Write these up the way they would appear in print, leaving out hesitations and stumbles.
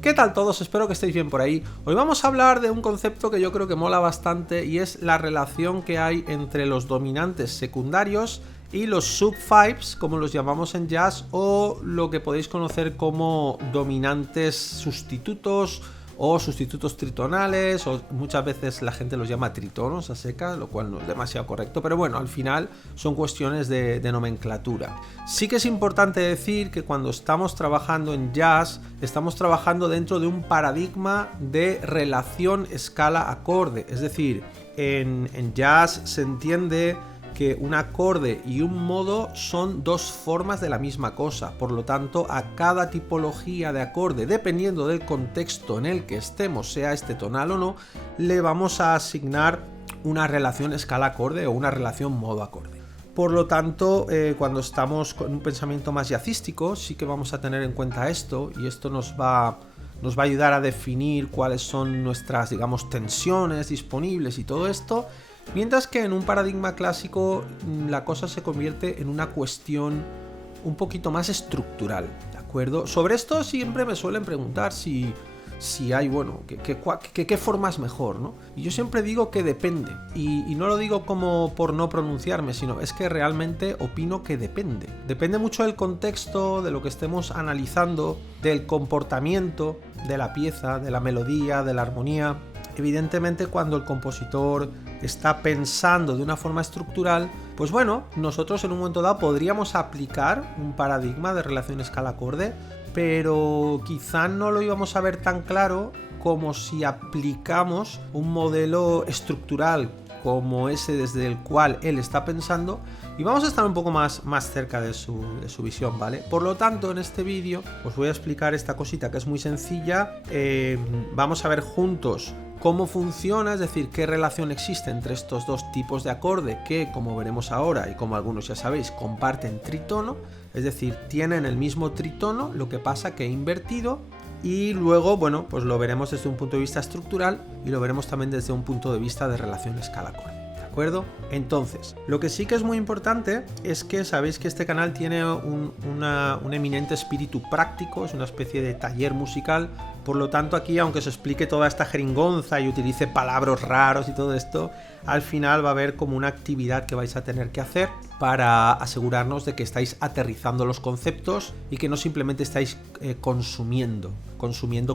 ¿Qué tal todos? Espero que estéis bien por ahí. Hoy vamos a hablar de un concepto que yo creo que mola bastante y es la relación que hay entre los dominantes secundarios y los sub-fives, como los llamamos en jazz, o lo que podéis conocer como dominantes sustitutos o sustitutos tritonales, o muchas veces la gente los llama tritonos a secas, lo cual no es demasiado correcto, pero bueno, al final son cuestiones de nomenclatura. Sí que es importante decir que cuando estamos trabajando en jazz, estamos trabajando dentro de un paradigma de relación escala-acorde, es decir, en jazz se entiende que un acorde y un modo son dos formas de la misma cosa, por lo tanto a cada tipología de acorde, dependiendo del contexto en el que estemos, sea este tonal o no, le vamos a asignar una relación escala-acorde o una relación modo-acorde. Por lo tanto, cuando estamos con un pensamiento más jazzístico, sí que vamos a tener en cuenta esto, y esto nos va a ayudar a definir cuáles son nuestras, digamos, tensiones disponibles y todo esto. Mientras que en un paradigma clásico la cosa se convierte en una cuestión un poquito más estructural, ¿de acuerdo? Sobre esto siempre me suelen preguntar si hay, bueno, qué forma es mejor, ¿no? Y yo siempre digo que depende, y no lo digo como por no pronunciarme, sino es que realmente opino que depende. Depende mucho del contexto, de lo que estemos analizando, del comportamiento de la pieza, de la melodía, de la armonía. Evidentemente, cuando el compositor está pensando de una forma estructural, pues bueno, nosotros en un momento dado podríamos aplicar un paradigma de relación escala-acorde, pero quizá no lo íbamos a ver tan claro como si aplicamos un modelo estructural como ese desde el cual él está pensando, y vamos a estar un poco más cerca de su visión, ¿vale? Por lo tanto, en este vídeo os voy a explicar esta cosita que es muy sencilla. Vamos a ver juntos cómo funciona, es decir, qué relación existe entre estos dos tipos de acorde que, como veremos ahora y como algunos ya sabéis, comparten tritono, es decir, tienen el mismo tritono, lo que pasa que invertido. Y luego, bueno, pues lo veremos desde un punto de vista estructural y lo veremos también desde un punto de vista de relación escala-acorde. ¿De acuerdo? Entonces, lo que sí que es muy importante es que sabéis que este canal tiene un eminente espíritu práctico, es una especie de taller musical. Por lo tanto, aquí, aunque se explique toda esta jeringonza y utilice palabras raros y todo esto, al final va a haber como una actividad que vais a tener que hacer para asegurarnos de que estáis aterrizando los conceptos y que no simplemente estáis consumiendo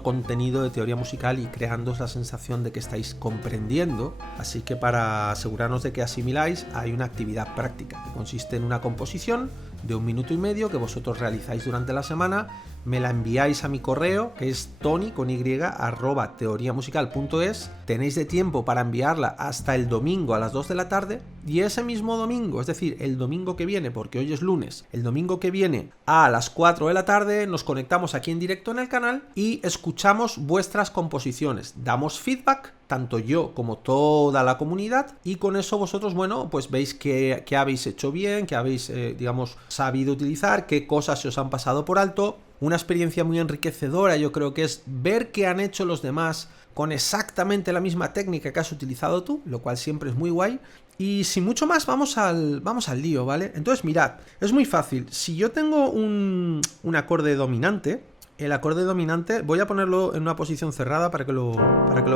contenido de teoría musical y creándoos la sensación de que estáis comprendiendo. Así que para asegurarnos de que asimiláis, hay una actividad práctica que consiste en una composición de 1 minuto y medio que vosotros realizáis durante la semana. Me la enviáis a mi correo, que es tony@teoriamusical.es. Tenéis de tiempo para enviarla hasta el domingo a las 2 de la tarde, y ese mismo domingo, es decir, el domingo que viene, porque hoy es lunes, el domingo que viene a las 4 de la tarde nos conectamos aquí en directo en el canal y escuchamos vuestras composiciones. Damos feedback, tanto yo como toda la comunidad, y con eso vosotros, bueno, pues veis qué habéis hecho bien, qué habéis, digamos, sabido utilizar, qué cosas se os han pasado por alto. Una experiencia muy enriquecedora, yo creo que es ver qué han hecho los demás con exactamente la misma técnica que has utilizado tú, lo cual siempre es muy guay. Y sin mucho más, vamos al lío, ¿vale? Entonces, mirad, es muy fácil. Si yo tengo un acorde dominante, el acorde dominante, voy a ponerlo en una posición cerrada para que lo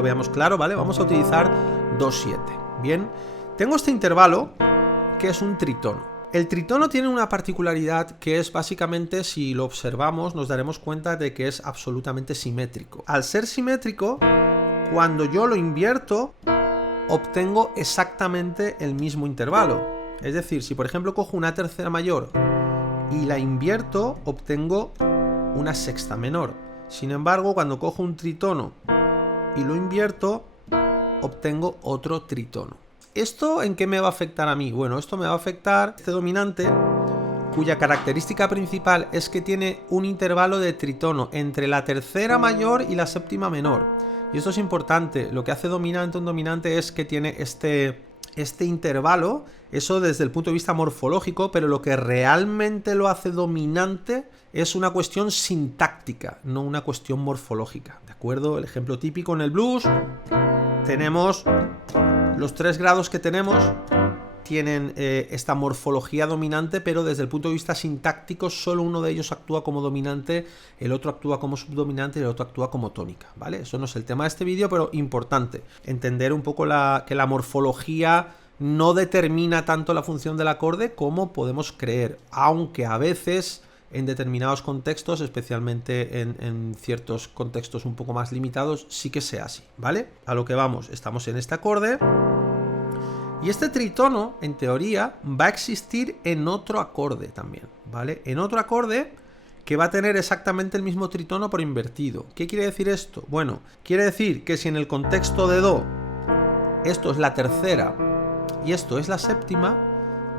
veamos claro, ¿vale? Vamos a utilizar 2-7. Bien, tengo este intervalo que es un tritono. El tritono tiene una particularidad que es básicamente, si lo observamos, nos daremos cuenta de que es absolutamente simétrico. Al ser simétrico, cuando yo lo invierto, obtengo exactamente el mismo intervalo. Es decir, si por ejemplo cojo una tercera mayor y la invierto, obtengo una sexta menor. Sin embargo, cuando cojo un tritono y lo invierto, obtengo otro tritono. ¿Esto en qué me va a afectar a mí? Bueno, esto me va a afectar este dominante, cuya característica principal es que tiene un intervalo de tritono entre la tercera mayor y la séptima menor. Y esto es importante. Lo que hace dominante un dominante es que tiene este intervalo, eso desde el punto de vista morfológico, pero lo que realmente lo hace dominante es una cuestión sintáctica, no una cuestión morfológica, ¿de acuerdo? El ejemplo típico en el blues, tenemos los 3 grados que tenemos tienen esta morfología dominante, pero desde el punto de vista sintáctico solo uno de ellos actúa como dominante, el otro actúa como subdominante y el otro actúa como tónica, ¿vale? Eso no es el tema de este vídeo, pero importante entender un poco que la morfología no determina tanto la función del acorde como podemos creer, aunque a veces en determinados contextos, especialmente en ciertos contextos un poco más limitados, sí que sea así, ¿vale? A lo que vamos, estamos en este acorde y este tritono, en teoría, va a existir en otro acorde también, ¿vale? En otro acorde que va a tener exactamente el mismo tritono pero invertido. ¿Qué quiere decir esto? Bueno, quiere decir que si en el contexto de Do esto es la tercera y esto es la séptima,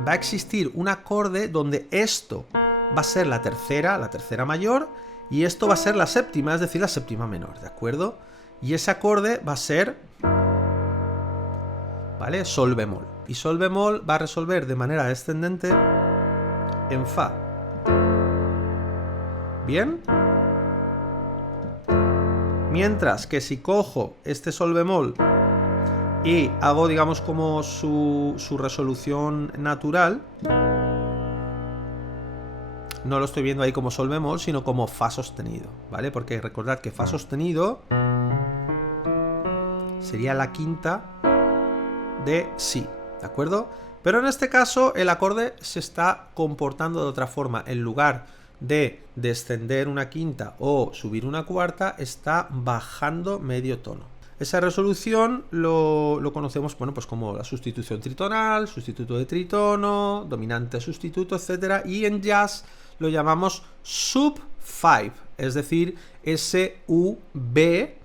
va a existir un acorde donde esto va a ser la tercera mayor, y esto va a ser la séptima, es decir, la séptima menor, ¿de acuerdo? Y ese acorde va a ser, ¿vale? Sol bemol. Y sol bemol va a resolver de manera descendente en fa. ¿Bien? Mientras que si cojo este sol bemol y hago, digamos, como su resolución natural, no lo estoy viendo ahí como sol bemol, sino como fa sostenido, ¿vale? Porque recordad que fa sostenido sería la quinta de si, ¿de acuerdo? Pero en este caso el acorde se está comportando de otra forma. En lugar de descender una quinta o subir una cuarta, está bajando medio tono. Esa resolución lo conocemos, bueno, pues como la sustitución tritonal, sustituto de tritono, dominante sustituto, etcétera, y en jazz lo llamamos sub 5, es decir, S-U-B,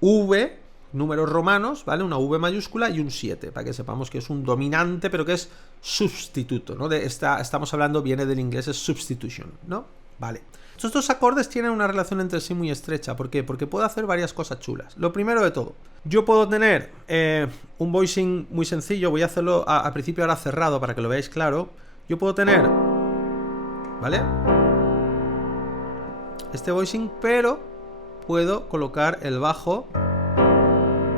V, números romanos, ¿vale? Una V mayúscula y un 7, para que sepamos que es un dominante, pero que es sustituto, ¿no? Estamos hablando, viene del inglés, es substitution, ¿no? Vale. Estos dos acordes tienen una relación entre sí muy estrecha. ¿Por qué? Porque puedo hacer varias cosas chulas. Lo primero de todo, yo puedo tener un voicing muy sencillo. Voy a hacerlo al principio ahora cerrado para que lo veáis claro. Yo puedo tener, ¿vale? Este voicing, pero puedo colocar el bajo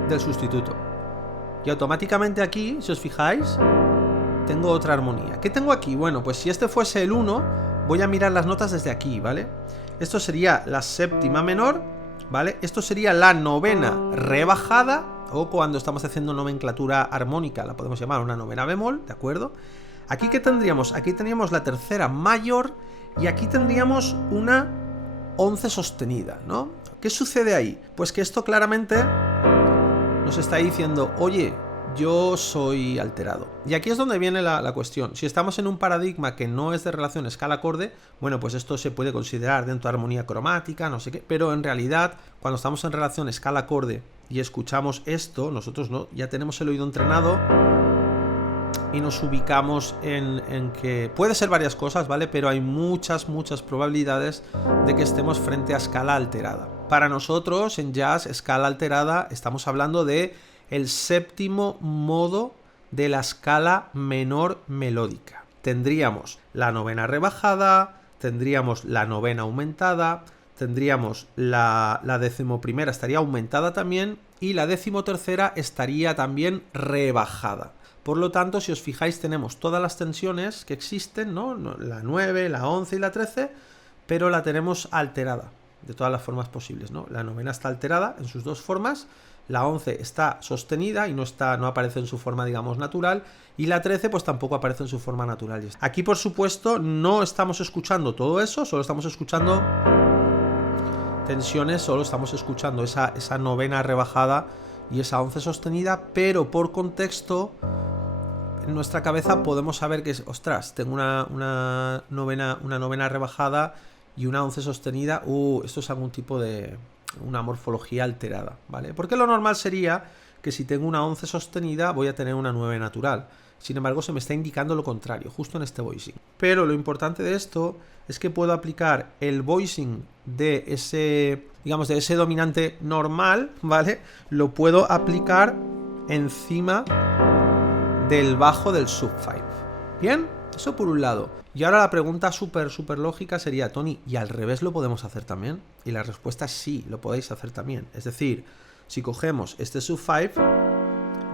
del sustituto. Y automáticamente aquí, si os fijáis, tengo otra armonía. ¿Qué tengo aquí? Bueno, pues si este fuese el 1, voy a mirar las notas desde aquí, ¿vale? Esto sería la séptima menor, ¿vale? Esto sería la novena rebajada, o cuando estamos haciendo nomenclatura armónica, la podemos llamar una novena bemol, ¿de acuerdo? Aquí, ¿qué tendríamos? Aquí tendríamos la tercera mayor y aquí tendríamos una 11 sostenida, ¿no? ¿Qué sucede ahí? Pues que esto claramente nos está diciendo, oye, yo soy alterado. Y aquí es donde viene la cuestión. Si estamos en un paradigma que no es de relación escala-acorde, bueno, pues esto se puede considerar dentro de armonía cromática, no sé qué, pero en realidad, cuando estamos en relación escala-acorde y escuchamos esto, nosotros no, ya tenemos el oído entrenado y nos ubicamos en que puede ser varias cosas, ¿vale? Pero hay muchas probabilidades de que estemos frente a escala alterada. Para nosotros, en jazz, escala alterada, estamos hablando de el séptimo modo de la escala menor melódica. Tendríamos la novena rebajada, tendríamos la novena aumentada, tendríamos la decimoprimera estaría aumentada también y la decimotercera estaría también rebajada. Por lo tanto, si os fijáis, tenemos todas las tensiones que existen, ¿no? La 9, la 11 y la 13, pero la tenemos alterada de todas las formas posibles, ¿no? La novena está alterada en sus dos formas, la 11 está sostenida y no aparece en su forma, digamos, natural, y la 13 pues tampoco aparece en su forma natural. Aquí, por supuesto, no estamos escuchando todo eso, solo estamos escuchando tensiones, solo estamos escuchando esa novena rebajada y esa 11 sostenida, pero por contexto en nuestra cabeza podemos saber que, ostras, tengo una novena rebajada y una 11 sostenida, esto es algún tipo de una morfología alterada, ¿vale? Porque lo normal sería que si tengo una 11 sostenida voy a tener una 9 natural. Sin embargo, se me está indicando lo contrario, justo en este voicing. Pero lo importante de esto es que puedo aplicar el voicing de ese, digamos, de ese dominante normal, ¿vale? Lo puedo aplicar encima del bajo del sub 5. ¿Bien? Eso por un lado. Y ahora la pregunta súper lógica sería, Tony, ¿y al revés lo podemos hacer también? Y la respuesta es sí, lo podéis hacer también. Es decir, si cogemos este sub 5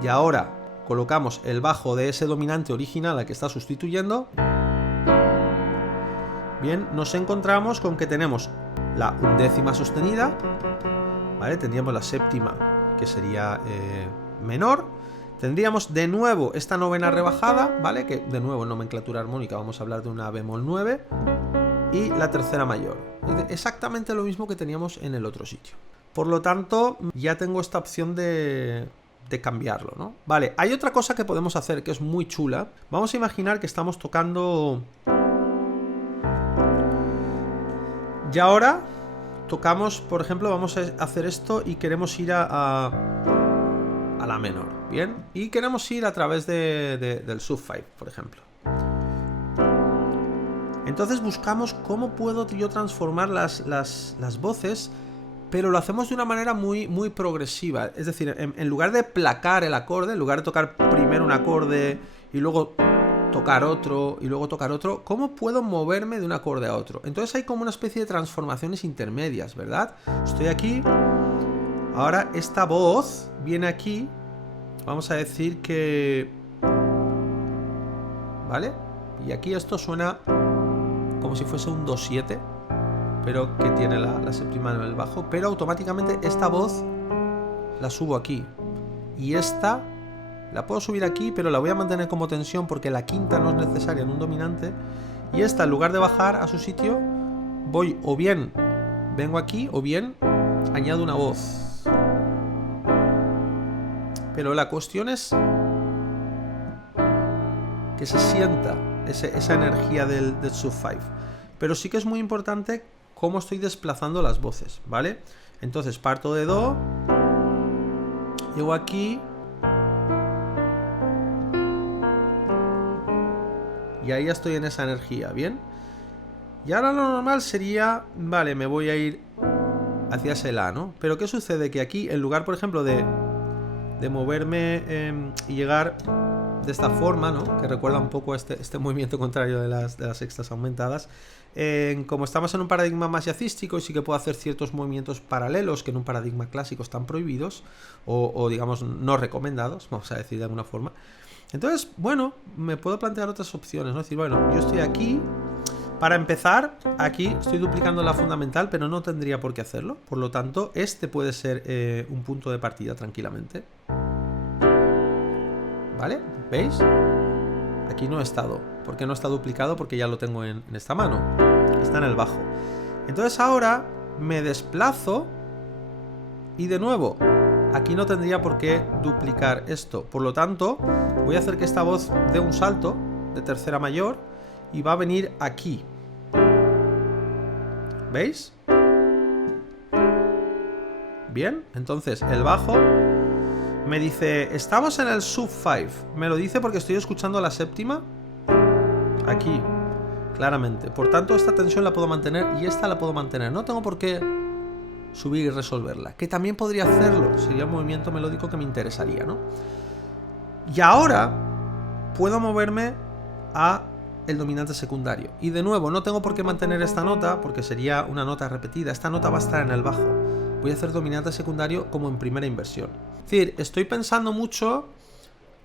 y ahora colocamos el bajo de ese dominante original al que está sustituyendo. Bien, nos encontramos con que tenemos la undécima sostenida, ¿vale? Tendríamos la séptima, que sería menor. Tendríamos de nuevo esta novena rebajada, ¿vale? Que de nuevo en nomenclatura armónica vamos a hablar de una bemol 9. Y la tercera mayor. Exactamente lo mismo que teníamos en el otro sitio. Por lo tanto, ya tengo esta opción de cambiarlo, ¿no? Vale, hay otra cosa que podemos hacer que es muy chula. Vamos a imaginar que estamos tocando... Y ahora tocamos, por ejemplo, vamos a hacer esto y queremos ir a la menor, ¿bien? Y queremos ir a través del sub 5, por ejemplo. Entonces buscamos cómo puedo yo transformar las voces, pero lo hacemos de una manera muy progresiva. Es decir, en lugar de placar el acorde, en lugar de tocar primero un acorde y luego tocar otro y luego tocar otro, ¿cómo puedo moverme de un acorde a otro? Entonces hay como una especie de transformaciones intermedias, ¿verdad? Estoy aquí, ahora esta voz viene aquí, vamos a decir que... ¿Vale? Y aquí esto suena como si fuese un do-7, pero que tiene la séptima en el bajo, pero automáticamente esta voz la subo aquí. Y esta... la puedo subir aquí, pero la voy a mantener como tensión porque la quinta no es necesaria en un dominante. Y esta, en lugar de bajar a su sitio, voy o bien vengo aquí o bien añado una voz. Pero la cuestión es que se sienta esa energía del sub 5. Pero sí que es muy importante cómo estoy desplazando las voces, ¿vale? Entonces parto de do, llego aquí... y ahí ya estoy en esa energía, ¿bien? Y ahora lo normal sería... Vale, me voy a ir hacia ese la, ¿no? Pero ¿qué sucede? Que aquí, en lugar, por ejemplo, de moverme y llegar de esta forma, ¿no? Que recuerda un poco este movimiento contrario de las sextas aumentadas. Como estamos en un paradigma más jazzístico y sí que puedo hacer ciertos movimientos paralelos que en un paradigma clásico están prohibidos o digamos, no recomendados, vamos a decir de alguna forma. Entonces, bueno, me puedo plantear otras opciones, ¿no? Es decir, bueno, yo estoy aquí, para empezar, aquí estoy duplicando la fundamental, pero no tendría por qué hacerlo. Por lo tanto, este puede ser un punto de partida tranquilamente. ¿Vale? ¿Veis? Aquí no he estado. ¿Por qué no está duplicado? Porque ya lo tengo en esta mano. Está en el bajo. Entonces ahora me desplazo y de nuevo... aquí no tendría por qué duplicar esto. Por lo tanto, voy a hacer que esta voz dé un salto de tercera mayor y va a venir aquí. ¿Veis? Bien, entonces el bajo me dice, estamos en el sub 5. Me lo dice porque estoy escuchando la séptima aquí, claramente. Por tanto, esta tensión la puedo mantener y esta la puedo mantener. No tengo por qué subir y resolverla, que también podría hacerlo, sería un movimiento melódico que me interesaría, ¿no? Y ahora puedo moverme a el dominante secundario, y de nuevo no tengo por qué mantener esta nota porque sería una nota repetida, esta nota va a estar en el bajo, voy a hacer dominante secundario como en primera inversión. Es decir, estoy pensando mucho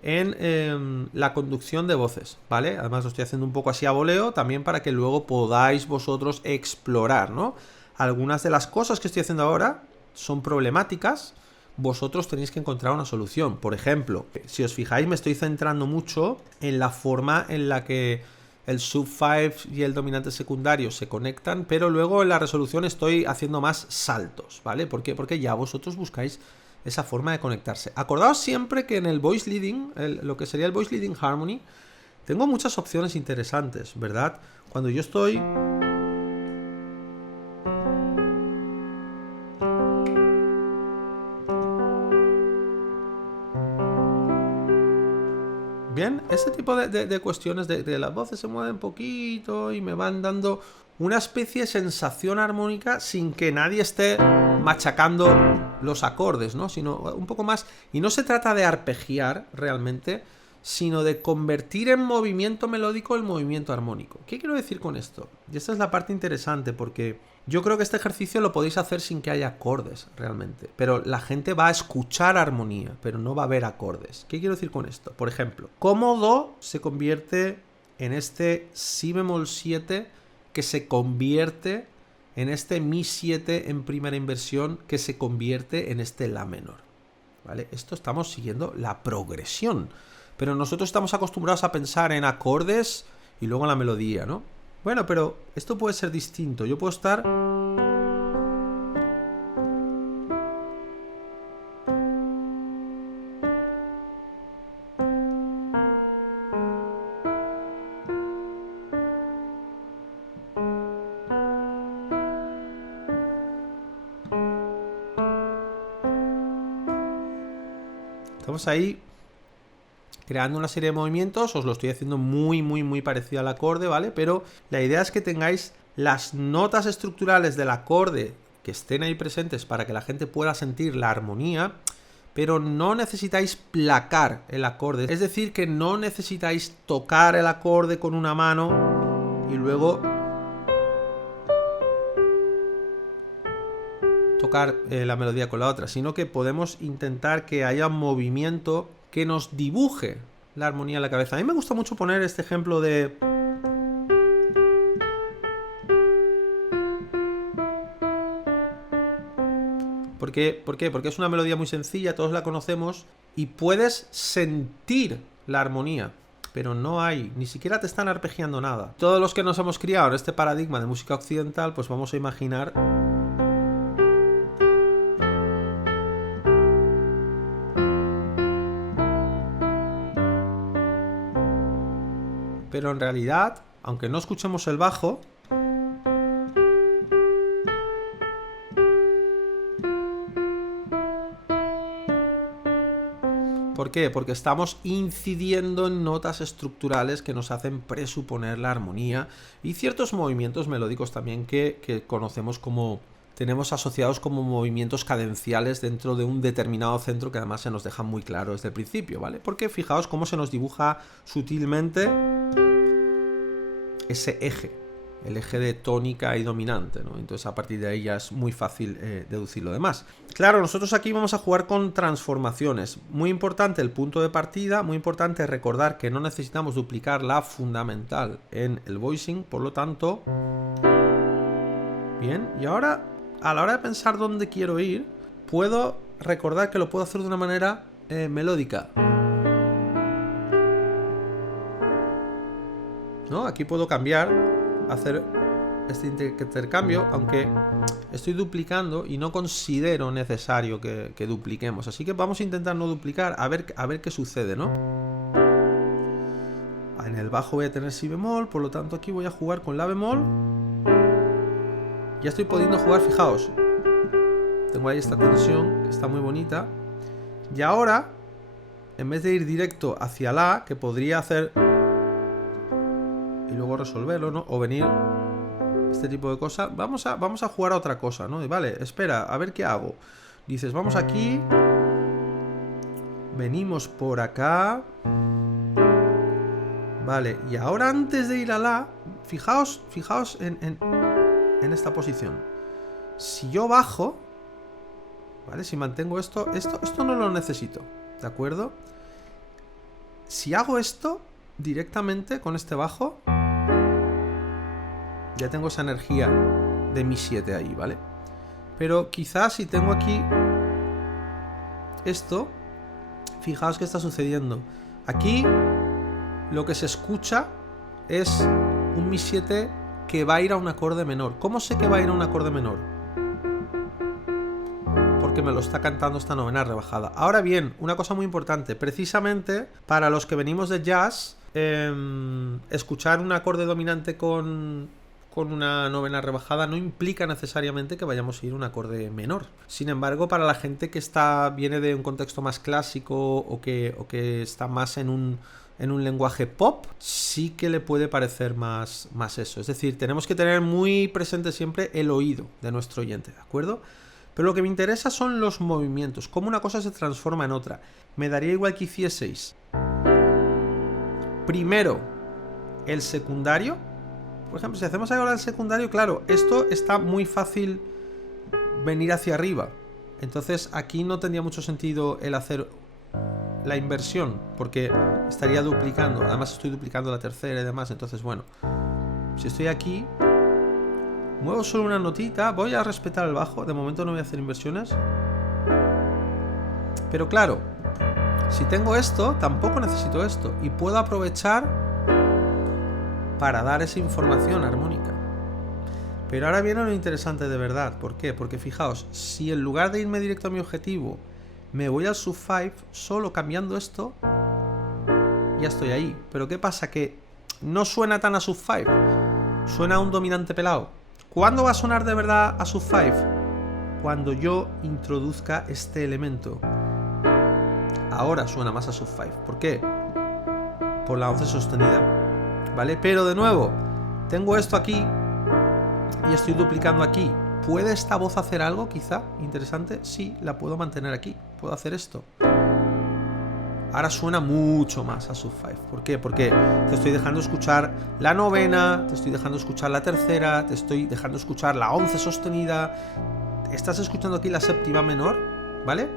en la conducción de voces, ¿vale? Además lo estoy haciendo un poco así a voleo, también para que luego podáis vosotros explorar, ¿no? Algunas de las cosas que estoy haciendo ahora son problemáticas, vosotros tenéis que encontrar una solución. Por ejemplo, si os fijáis, me estoy centrando mucho en la forma en la que el sub 5 y el dominante secundario se conectan, pero luego en la resolución estoy haciendo más saltos, ¿vale? ¿Por qué? Porque ya vosotros buscáis esa forma de conectarse. Acordaos siempre que en el voice leading, lo que sería el voice leading harmony, tengo muchas opciones interesantes, ¿verdad? Cuando yo estoy... Bien, ese tipo de cuestiones de las voces se mueven poquito y me van dando una especie de sensación armónica sin que nadie esté machacando los acordes, ¿no? Sino un poco más... Y no se trata de arpegiar realmente, sino de convertir en movimiento melódico el movimiento armónico. ¿Qué quiero decir con esto? Y esta es la parte interesante, porque yo creo que este ejercicio lo podéis hacer sin que haya acordes realmente, pero la gente va a escuchar armonía, pero no va a ver acordes. ¿Qué quiero decir con esto? Por ejemplo, ¿cómo Do se convierte en este Si bemol 7 que se convierte en este Mi 7 en primera inversión que se convierte en este La menor? ¿Vale? Esto estamos siguiendo la progresión, pero nosotros estamos acostumbrados a pensar en acordes y luego en la melodía, ¿no? Bueno, pero esto puede ser distinto. Yo puedo estar... Estamos ahí creando una serie de movimientos. Os lo estoy haciendo muy parecido al acorde, ¿vale? Pero la idea es que tengáis las notas estructurales del acorde que estén ahí presentes para que la gente pueda sentir la armonía, pero no necesitáis placar el acorde. Es decir, que no necesitáis tocar el acorde con una mano y luego tocar la melodía con la otra, sino que podemos intentar que haya movimiento que nos dibuje la armonía en la cabeza. A mí me gusta mucho poner este ejemplo de... ¿Por qué? Porque es una melodía muy sencilla, todos la conocemos, y puedes sentir la armonía, pero no hay, ni siquiera te están arpegiando nada. Todos los que nos hemos criado en este paradigma de música occidental, pues vamos a imaginar... Pero en realidad, aunque no escuchemos el bajo, ¿por qué? Porque estamos incidiendo en notas estructurales que nos hacen presuponer la armonía y ciertos movimientos melódicos también que conocemos como... tenemos asociados como movimientos cadenciales dentro de un determinado centro que además se nos deja muy claro desde el principio, ¿vale? Porque fijaos cómo se nos dibuja sutilmente ese eje, el eje de tónica y dominante, ¿no? Entonces a partir de ahí ya es muy fácil deducir lo demás. Claro, nosotros aquí vamos a jugar con transformaciones. Muy importante el punto de partida, muy importante recordar que no necesitamos duplicar la fundamental en el voicing, por lo tanto... Bien, y ahora a la hora de pensar dónde quiero ir, puedo recordar que lo puedo hacer de una manera melódica. ¿No? Aquí puedo cambiar, hacer este intercambio, aunque estoy duplicando y no considero necesario que dupliquemos. Así que vamos a intentar no duplicar, a ver qué sucede, ¿no? En el bajo voy a tener Si bemol, por lo tanto aquí voy a jugar con La bemol. Ya estoy pudiendo jugar, fijaos. Tengo ahí esta tensión, que está muy bonita. Y ahora, en vez de ir directo hacia La, que podría hacer... y luego resolverlo, ¿no? O venir... este tipo de cosas. Vamos a jugar a otra cosa, ¿no? Y vale, espera, a ver qué hago. Dices, vamos aquí. Venimos por acá. Vale, y ahora antes de ir a La, fijaos en esta posición. Si yo bajo, ¿vale? Si mantengo esto no lo necesito, ¿de acuerdo? Si hago esto directamente con este bajo, ya tengo esa energía de Mi 7 ahí, ¿vale? Pero quizás si tengo aquí esto, fijaos qué está sucediendo. Aquí lo que se escucha es un Mi 7 que va a ir a un acorde menor. ¿Cómo sé que va a ir a un acorde menor? Porque me lo está cantando esta novena rebajada. Ahora bien, una cosa muy importante, precisamente para los que venimos de jazz, escuchar un acorde dominante con una novena rebajada no implica necesariamente que vayamos a ir a un acorde menor. Sin embargo, para la gente que viene de un contexto más clásico o que está más en un lenguaje pop, sí que le puede parecer más eso. Es decir, tenemos que tener muy presente siempre el oído de nuestro oyente, ¿de acuerdo? Pero lo que me interesa son los movimientos, cómo una cosa se transforma en otra. Me daría igual que hicieseis primero el secundario. Por ejemplo, si hacemos ahora el secundario, claro, esto está muy fácil venir hacia arriba. Entonces aquí no tendría mucho sentido el hacer la inversión, porque estaría duplicando. Además estoy duplicando la tercera y demás. Entonces, bueno, si estoy aquí, muevo solo una notita. Voy a respetar el bajo. De momento no voy a hacer inversiones. Pero claro, si tengo esto, tampoco necesito esto. Y puedo aprovechar para dar esa información armónica. Pero ahora viene lo interesante de verdad. ¿Por qué? Porque fijaos, si en lugar de irme directo a mi objetivo, me voy al sub 5, solo cambiando esto, ya estoy ahí. Pero ¿qué pasa? Que no suena tan a sub 5. Suena a un dominante pelado. ¿Cuándo va a sonar de verdad a sub 5? Cuando yo introduzca este elemento. Ahora suena más a sub 5. ¿Por qué? Por la 11 sostenida. ¿Vale? Pero de nuevo, tengo esto aquí y estoy duplicando aquí. ¿Puede esta voz hacer algo quizá interesante? Sí, la puedo mantener aquí. Puedo hacer esto. Ahora suena mucho más a sub 5. ¿Por qué? Porque te estoy dejando escuchar la novena, te estoy dejando escuchar la tercera, te estoy dejando escuchar la 11 sostenida. Estás escuchando aquí la séptima menor, ¿vale?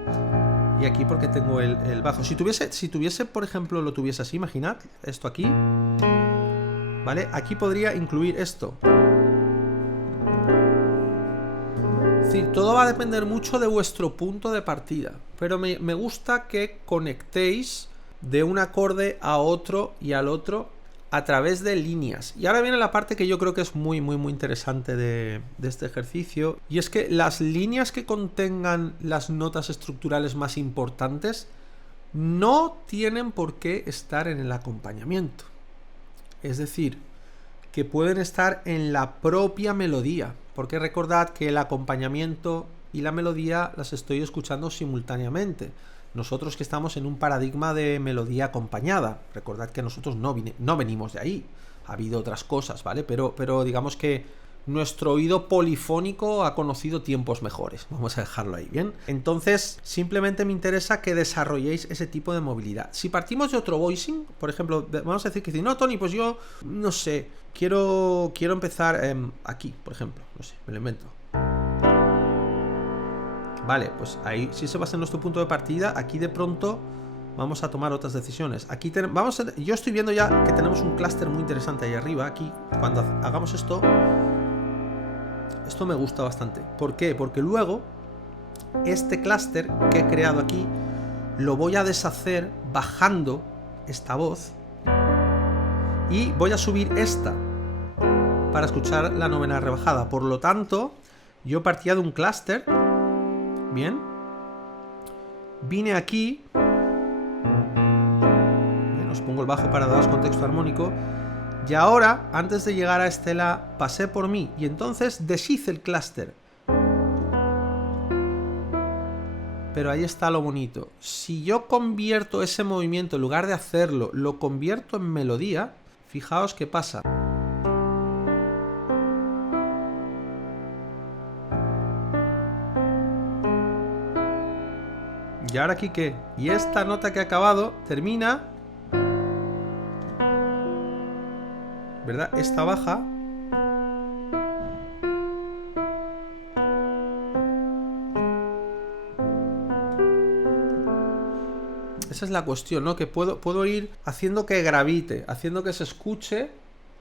Y aquí porque tengo el bajo. Si tuviese, por ejemplo, lo tuviese así, imaginad, esto aquí, ¿vale? Aquí podría incluir esto. Es decir, todo va a depender mucho de vuestro punto de partida. Pero me gusta que conectéis de un acorde a otro y al otro a través de líneas. Y ahora viene la parte que yo creo que es muy interesante de este ejercicio. Y es que las líneas que contengan las notas estructurales más importantes no tienen por qué estar en el acompañamiento. Es decir, que pueden estar en la propia melodía. Porque recordad que el acompañamiento y la melodía las estoy escuchando simultáneamente. Nosotros que estamos en un paradigma de melodía acompañada. Recordad que nosotros no venimos de ahí. Ha habido otras cosas, ¿vale? Pero digamos que nuestro oído polifónico ha conocido tiempos mejores. Vamos a dejarlo ahí, ¿bien? Entonces, simplemente me interesa que desarrolléis ese tipo de movilidad. Si partimos de otro voicing, por ejemplo, vamos a decir que no, Tony, pues yo, no sé, quiero empezar aquí, por ejemplo. No sé, me lo invento. Vale, pues ahí sí se basa en nuestro punto de partida. Aquí de pronto vamos a tomar otras decisiones. Aquí yo estoy viendo ya que tenemos un clúster muy interesante ahí arriba. Aquí, cuando hagamos esto me gusta bastante. ¿Por qué? Porque luego este clúster que he creado aquí lo voy a deshacer bajando esta voz y voy a subir esta para escuchar la novena rebajada. Por lo tanto, yo partía de un clúster. Bien, vine aquí. Bien, os pongo el bajo para daros contexto armónico. Y ahora, antes de llegar a Estela, pasé por mí y entonces deshice el clúster. Pero ahí está lo bonito. Si yo convierto ese movimiento, en lugar de hacerlo, lo convierto en melodía, fijaos qué pasa. ¿Y ahora aquí qué? Y esta nota que ha acabado termina, ¿verdad? Esta baja. Esa es la cuestión, ¿no? Que puedo ir haciendo que gravite, haciendo que se escuche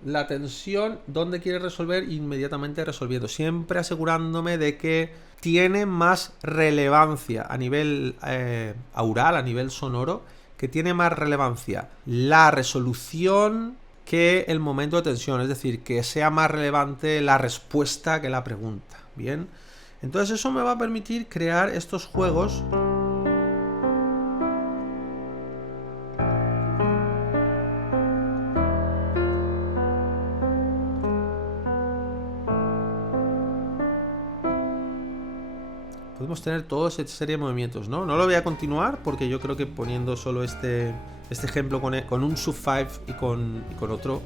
la tensión donde quiere resolver, inmediatamente resolviendo, siempre asegurándome de que tiene más relevancia a nivel aural, a nivel sonoro, que tiene más relevancia la resolución que el momento de tensión, es decir, que sea más relevante la respuesta que la pregunta. Bien, entonces eso me va a permitir crear estos juegos . Podemos tener toda esa serie de movimientos, ¿no? No lo voy a continuar porque yo creo que poniendo solo este ejemplo con un sub 5 y con otro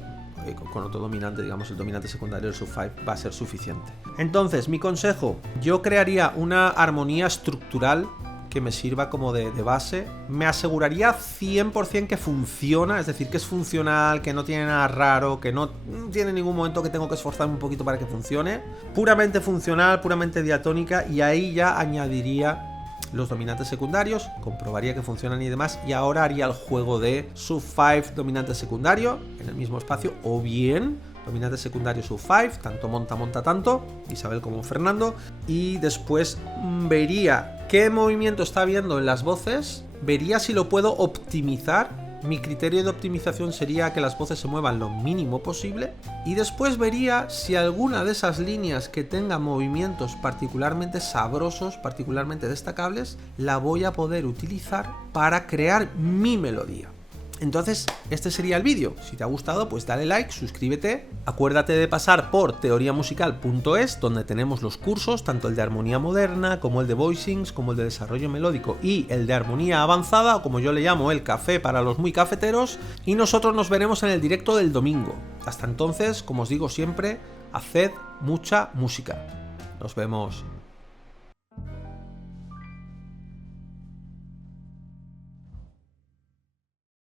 dominante, digamos el dominante secundario del sub 5, va a ser suficiente. Entonces, mi consejo, yo crearía una armonía estructural que me sirva como de base. Me aseguraría 100% que funciona, es decir, que es funcional, que no tiene nada raro, que no tiene ningún momento que tengo que esforzarme un poquito para que funcione. Puramente funcional, puramente diatónica, y ahí ya añadiría los dominantes secundarios, comprobaría que funcionan y demás, y ahora haría el juego de sub 5 dominante secundario en el mismo espacio, o bien dominante secundario sub 5, tanto monta tanto, Isabel como Fernando, y después vería qué movimiento está habiendo en las voces, vería si lo puedo optimizar. Mi criterio de optimización sería que las voces se muevan lo mínimo posible, y después vería si alguna de esas líneas que tenga movimientos particularmente sabrosos, particularmente destacables, la voy a poder utilizar para crear mi melodía. Entonces, este sería el vídeo. Si te ha gustado, pues dale like, suscríbete. Acuérdate de pasar por teoriamusical.es, donde tenemos los cursos, tanto el de armonía moderna, como el de voicings, como el de desarrollo melódico y el de armonía avanzada, o como yo le llamo, el café para los muy cafeteros. Y nosotros nos veremos en el directo del domingo. Hasta entonces, como os digo siempre, haced mucha música. Nos vemos.